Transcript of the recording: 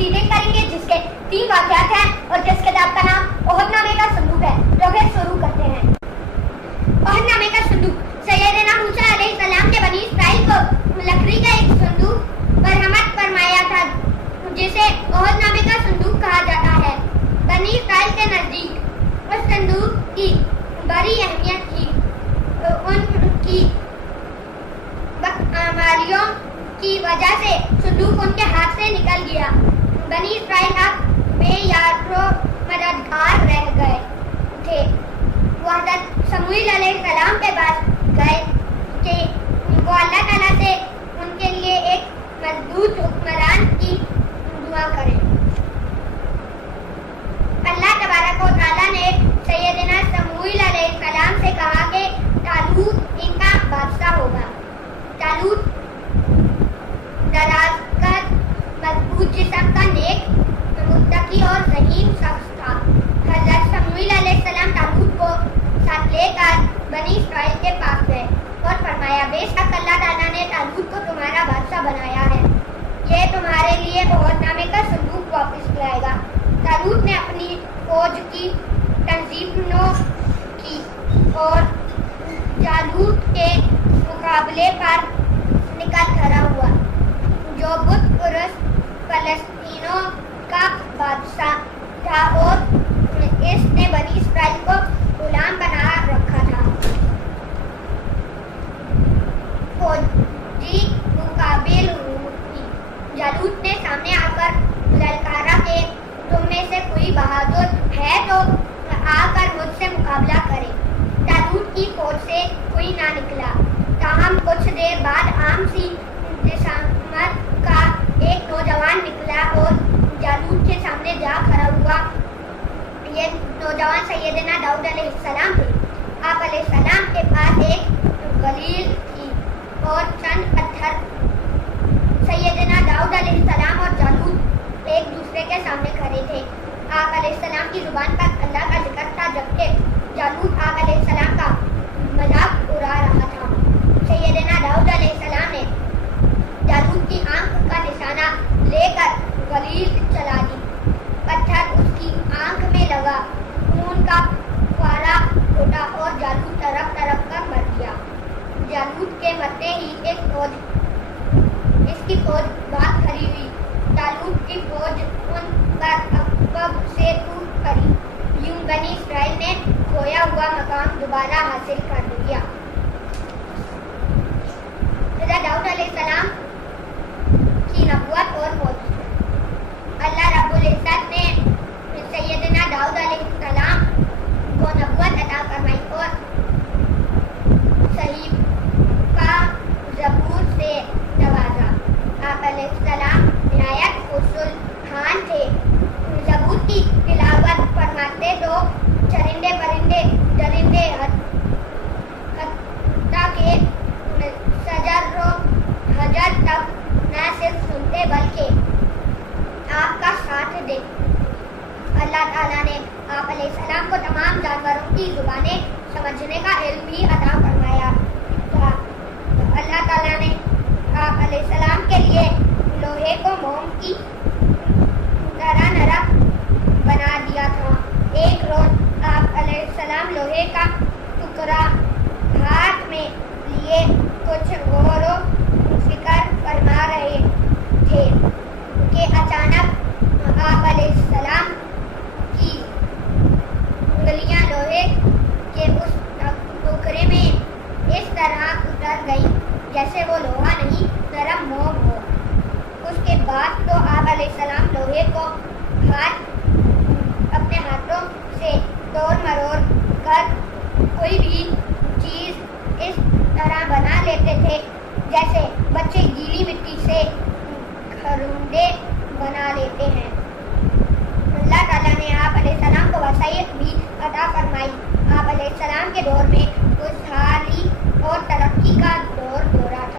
Reading करेंगे जिसके 3 वाक़यात हैं और जिस किताब का नाम ओहद नामे का संदूक है। तो फिर शुरू करते हैं। ओहद नामे का संदूक। सैयदना मूसा अलैहिस्सलाम ने बनी इसराइल को लकड़ी का एक संदूक बरहमत फरमाया था जिसे ओहद नामे का संदूक कहा जाता है। बनी इसराइल के नजदीक उस संदूक की बड़ी अहमियत थी। उनकी बदअमालियों की वजह से संदूक उनके हाथ से निकल गया। बनी इसराइल अब बेयारो मददगार रह गए थे। वो हज़रत शमूएल अलैहिस्सलाम के पास गए कि वो अल्लाह ताला से उनके लिए एक मजबूत हुक्मरान की दुआ करें। अल्लाह तबारक व तआला ने सैयदना शमूएल अलैहिस्सलाम से कहा कि तालूत इनका बादशाह होगा। तालूत दराज का मजबूत जिस्म का नेक मुत्तकी और रहीम शख्स था। हज़रत शमूएल अलैहिस्सलाम तालूत को साथ लेकर बनी इसराइल के पास गए और फरमाया, बेशक अल्लाह ताला ने तालूत को तुम्हारा बादशाह बनाया है। ये तुम्हारे लिए ओहद नामे का संदूक वापस लाएगा। तालूत ने अपनी फौज की तंजीम की और जालूत के मुकाबले पर निकल खड़ा हुआ, जो बुत पुरस्त फलस्तीनों का बादशाह था और इसने बनी इसराइल को गुलाम बना रखा था। फौजी मुकाबिल हुई। जालूत ने सामने आकर ललकारा कि तुम में से कोई बहादुर है तो आकर मुझसे मुकाबला करे। जालूत की फौज से कोई ना निकला। ताहम कुछ देर बाद आम सी जिस्मत का एक नौजवान निकला और जालूत के सामने जा खड़ा हुआ। ये नौजवान सैयदना दाऊद अलैहिस्सलाम थे। आप अलैहिस्सलाम के पास एक गलील थी और चंद पत्थर। सैयदना दाऊद अलैहिस्सलाम और जालूत एक दूसरे के सामने खड़े थे। आप अलैहिस्सलाम की जुबान पर अल्लाह का जिक्र था, जबकि जालूत आप अलैहिस्सलाम का मजाक उड़ा रहा था। सैयदना दाऊद अलैहिस्सलाम ने जालूत की आंख का निशाना लेकर गलील चला दी। पत्थर उसकी आंख में लगा, खून का फुहारा उठा और जालूत तरफ तरफ कर मर गया। जालूत के मरते ही इसकी फौज भाग खड़ी हुई। जालूत की फौज उन पर अकब से टूट पड़ी। यूं बनी इसराइल ने खोया हुआ मकाम दोबारा हासिल कर लिया। दाऊद अलैहिस्सलाम की नबुवत और फौज। अल्लाह रब्बुल इज्जत ने सैयदना दाऊद अलैहिस्सलाम को नबुवत अता फरमाई और सहीफा ज़बूर से नवाजा। आप अलैहिस्सलाम निहायत खुशुल खान थे। ज़बूर की तिलावत फरमाते तो चरिंदे परिंदे दरिंदे हत्ता के हजर तक न सिर्फ सुनते बल्कि आपका साथ दे। अल्लाह ताला ने आप अलैहिस्सलाम को तमाम जानवरों की जुबानें समझने का इल्म भी अता फरमाया था। अल्लाह ताला ने आप अलैहिस्सलाम के लिए लोहे को मोम की तरह नरम बना दिया था। एक रोज आप अलैहिस्सलाम लोहे का टुकड़ा हाथ में लिए कुछ गौर फिक्र फरमा रहे थे कि अचानक आप अलैहिस्सलाम की उंगलियां लोहे के उस टुकड़े में इस तरह उतर गई जैसे वो लोहा नहीं नरम मोम हो। उसके बाद तो आप अलैहिस्सलाम लोहे को अपने हाथों से तोड़ मरोड़ कर कोई भी चीज़ इस तरह बना लेते थे जैसे बच्चे गीली मिट्टी से घरौंदे बना लेते हैं। अल्लाह ताला ने आप अलैहिस्सलाम को वसायत भी अता फरमाई। आप अलैहिस्सलाम के दौर में खुशहाली और तरक्की का